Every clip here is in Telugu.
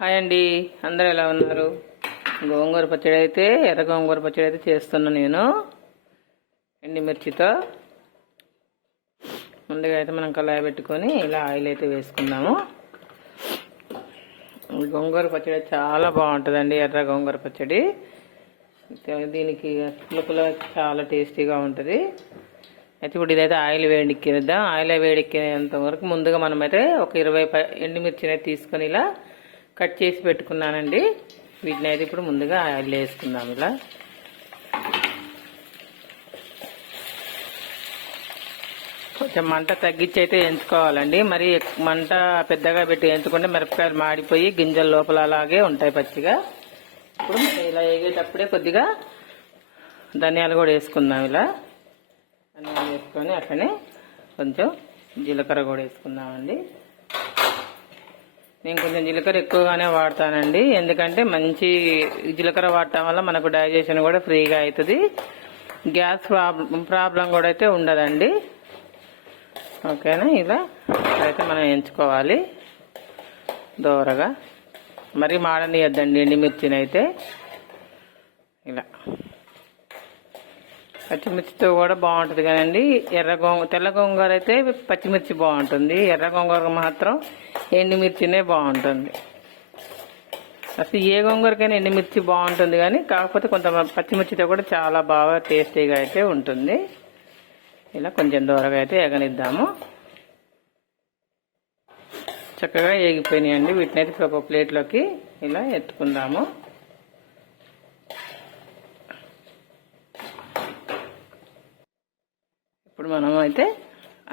హాయ్ అండి, అందరూ ఎలా ఉన్నారు? గోంగూర పచ్చడి అయితే ఎర్ర గోంగూర పచ్చడి అయితే చేస్తున్నా నేను ఎండుమిర్చితో. ముందుగా అయితే మనం కళాయి పెట్టుకొని ఇలా ఆయిల్ అయితే వేసుకుందాము. గోంగూర పచ్చడి చాలా బాగుంటుందండి, ఎర్ర గోంగూర పచ్చడి. దీనికి పులుపులో చాలా టేస్టీగా ఉంటుంది. అయితే ఇప్పుడు ఇదైతే ఆయిల్ వేడెక్కిద్దాం. ఆయిల్ వేడెక్కేంత వరకు ముందుగా మనమైతే ఒక 20 ఎండుమిర్చిని అయితే తీసుకొని ఇలా కట్ చేసి పెట్టుకున్నానండి. వీటిని అయితే ఇప్పుడు ముందుగా ఆయిల్ వేసుకుందాం. ఇలా కొంచెం మంట తగ్గించి అయితే వేయించుకోవాలండి. మరి మంట పెద్దగా పెట్టి వేయించుకుంటే మిరపకాయలు మాడిపోయి గింజల లోపల అలాగే ఉంటాయి పచ్చిగా. ఇప్పుడు ఇలా వేగేటప్పుడే కొద్దిగా ధనియాలు కూడా వేసుకుందాం. ఇలా ధనియాలు వేసుకొని అట్లనే కొంచెం జీలకర్ర కూడా వేసుకుందామండి. నేను కొంచెం జీలకర్ర ఎక్కువగానే వాడతానండి, ఎందుకంటే మంచి జీలకర్ర వాడటం వల్ల మనకు డైజెషన్ కూడా ఫ్రీగా అవుతుంది. గ్యాస్ ప్రాబ్లం కూడా అయితే ఉండదండి. ఓకేనా? ఇలా అయితే మనం ఎంచుకోవాలి దోరగా. మరీ మాడనియద్దండి ఎండుమిర్చిని అయితే. ఇలా పచ్చిమిర్చితో కూడా బాగుంటుంది కదండి. తెల్ల గోంగూర అయితే పచ్చిమిర్చి బాగుంటుంది, ఎర్ర గోంగూర మాత్రం ఎండుమిర్చినే బాగుంటుంది. అసలు ఏ గోంగూరకైనా ఎండుమిర్చి బాగుంటుంది, కానీ కాకపోతే కొంత పచ్చిమిర్చితో కూడా చాలా బాగా టేస్టీగా అయితే ఉంటుంది. ఇలా కొంచెం దూరగా అయితే ఎగనిద్దాము. చక్కగా ఏగిపోయినాయండి. వీటిని అయితే ఒక ప్లేట్లోకి ఇలా ఎత్తుకుందాము. ఇప్పుడు మనం అయితే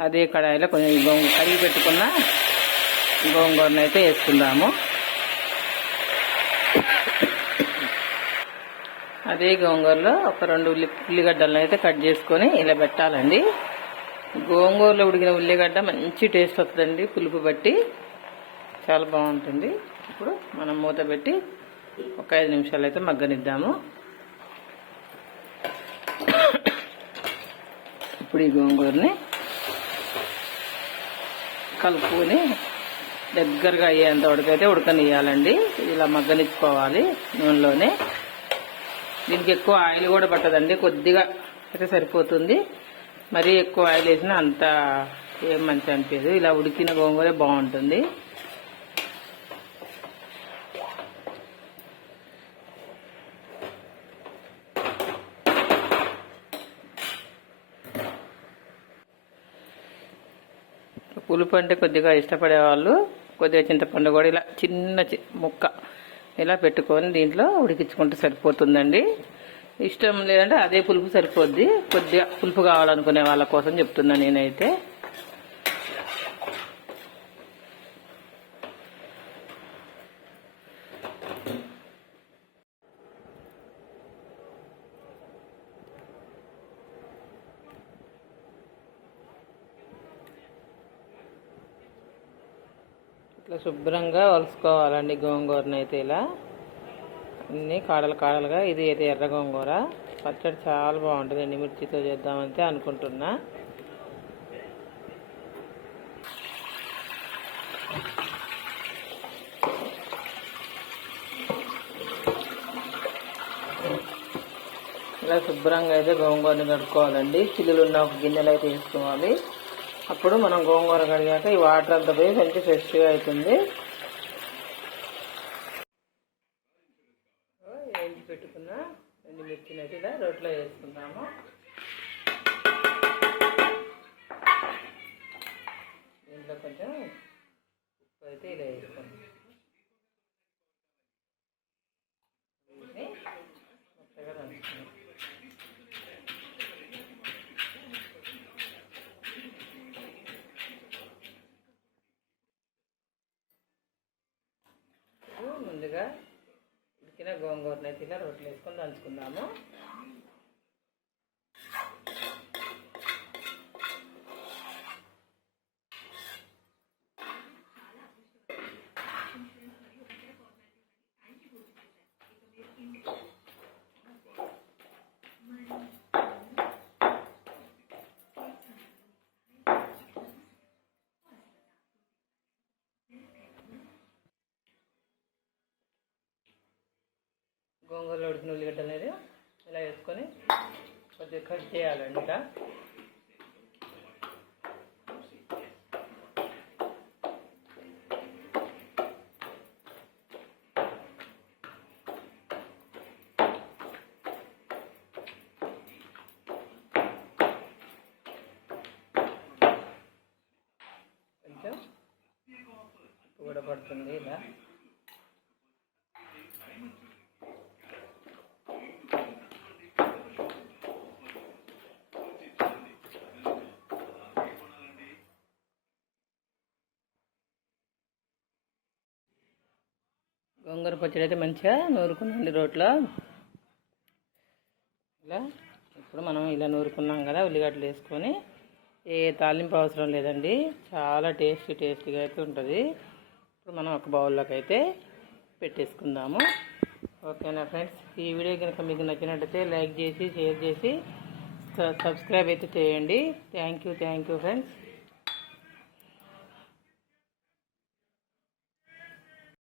అదే కడాయిలో కొంచెం కడిగి పెట్టుకున్న గోంగూరను అయితే వేసుకుందాము. అదే గోంగూరలో ఒక 2 ఉల్లిగడ్డలను అయితే కట్ చేసుకొని ఇలా పెట్టాలండి. గోంగూరలో ఉడికిన ఉల్లిగడ్డ మంచి టేస్ట్ వస్తుందండి, పులుపు బట్టి చాలా బాగుంటుంది. ఇప్పుడు మనం మూత పెట్టి ఒక 5 నిమిషాలు అయితే మగ్గనిద్దాము. ఇప్పుడు ఈ గోంగూరని కలుపుకొని దగ్గరగా అయ్యేంత వరకైతే ఉడకనియాలండి. ఇలా మగ్గనిచ్చుకోవాలి నూనెలోనే. దీనికి ఎక్కువ ఆయిల్ కూడా పట్టదండి, కొద్దిగా అయితే సరిపోతుంది. మరీ ఎక్కువ ఆయిల్ వేసినా అంత ఏం మంచి అనిపించదు. ఇలా ఉడికిన గోంగూరే బాగుంటుంది. పులుపు అంటే కొద్దిగా ఇష్టపడే వాళ్ళు కొద్దిగా చింతపండు కూడా ఇలా చిన్న ముక్క ఇలా పెట్టుకొని దీంట్లో ఉడికించుకుంటే సరిపోతుందండి. ఇష్టం లేదంటే అదే పులుపు సరిపోద్ది. కొద్దిగా పులుపు కావాలనుకునే వాళ్ళ కోసం చెప్తున్నా నేనైతే. ఇట్లా శుభ్రంగా వలుసుకోవాలండి గోంగూరని అయితే. ఇలా అన్ని కాడలుగా. ఇది అయితే ఎర్ర గోంగూర పచ్చడి చాలా బాగుంటుంది. ఎండుమిర్చితో చేద్దామంటే అనుకుంటున్నా. ఇలా శుభ్రంగా అయితే గోంగూరని కడుక్కోవాలండి. చిల్లులు ఉన్న ఒక గిన్నెలు అయితే వేసుకోవాలి. అప్పుడు మనం గోంగూర కడిగాక ఈ వాటర్ అంతా పోయి కొంచెం ఫ్రెష్గా అవుతుంది. వేయించి పెట్టుకున్న ఎండుమిర్చిని అయితే ఇలా రోట్లో వేసుకుందాము. దీంట్లో కొంచెం ఉప్పు అయితే ఇలా వేసుకుందాం. మెత్తగా దంచుకుందాం. ముందుగా ఉడికిన గోంగూరని అయితే ఇలా రోట్లు వేసుకొని దంచుకుందాము. గోంగూరలో ఉడికిన ఉల్లిగడ్డ అనేది ఇలా వేసుకొని కొద్దిగా కట్ చేయాలండి. ఇలా కొంచెం కూడా పడుతుంది. ఇలా గోంగూర పచ్చడి అయితే మంచిగా నూరుకున్నాండి రోట్లో. ఇలా ఇప్పుడు మనం ఇలా నూరుకున్నాం కదా, ఉల్లిగడ్డలు వేసుకొని ఏ తాలింపు అవసరం లేదండి, చాలా టేస్టీగా అయితే ఉంటుంది. ఇప్పుడు మనం ఒక బౌల్లోకి అయితే పెట్టేసుకుందాము. ఓకేనా ఫ్రెండ్స్, ఈ వీడియో కనుక మీకు నచ్చినట్టయితే లైక్ చేసి షేర్ చేసి సబ్స్క్రైబ్ అయితే చేయండి. Thank you friends.